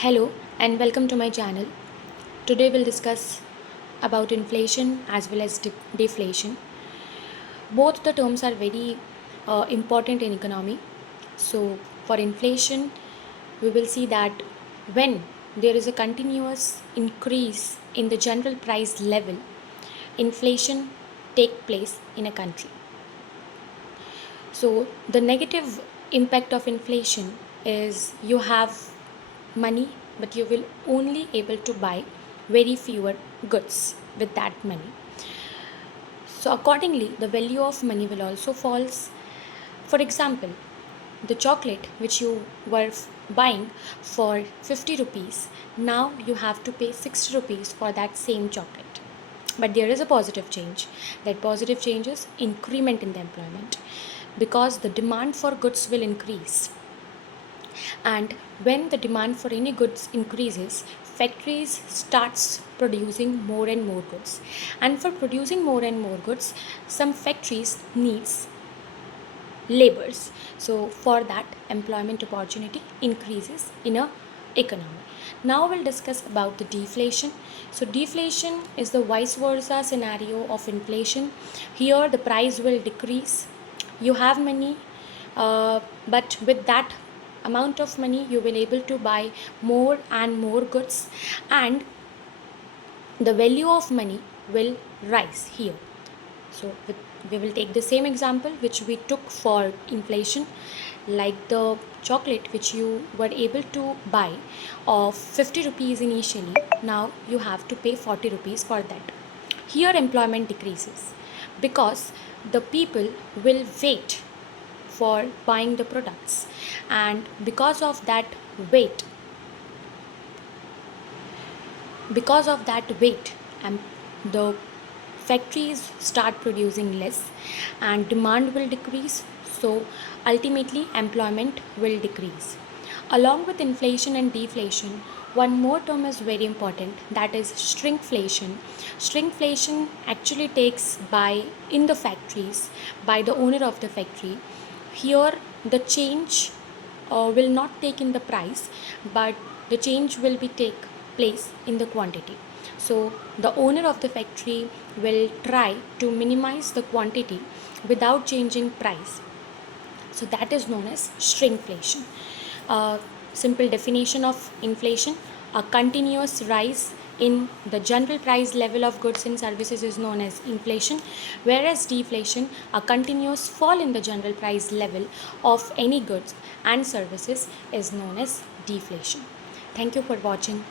Hello and welcome to my channel. Today we'll discuss about inflation as well as deflation. Both the terms are very important in economy. So for inflation, we will see that when there is a continuous increase in the general price level, inflation take place in a country. So the negative impact of inflation is you have money but you will only able to buy very fewer goods with that money. So accordingly the value of money will also falls. For example, the chocolate which you were buying for 50 rupees, now you have to pay 60 rupees for that same chocolate. But there is a positive change. That positive change is increment in the employment, because the demand for goods will increase, and when the demand for any goods increases, factories starts producing more and more goods, and for producing more and more goods, some factories needs labors. So for that, employment opportunity increases in a economy. Now we'll discuss about the deflation. So deflation is the vice versa scenario of inflation. Here the price will decrease. You have money, but with that amount of money you will able to buy more and more goods, and the value of money will rise here. So we will take the same example which we took for inflation, like the chocolate which you were able to buy of 50 rupees initially, now you have to pay 40 rupees for that. Here employment decreases because the people will wait for buying the products, and because of that weight, the factories start producing less and demand will decrease. So ultimately employment will decrease. Along with inflation and deflation, one more term is very important, that is shrinkflation. Shrinkflation actually takes by in the factories by the owner of the factory. Here the change will not take in the price, but the change will be take place in the quantity. So the owner of the factory will try to minimize the quantity without changing price. So that is known as shrinkflation. Simple definition of inflation: a continuous rise in the general price level of goods and services is known as inflation, whereas deflation, a continuous fall in the general price level of any goods and services, is known as deflation. Thank you for watching.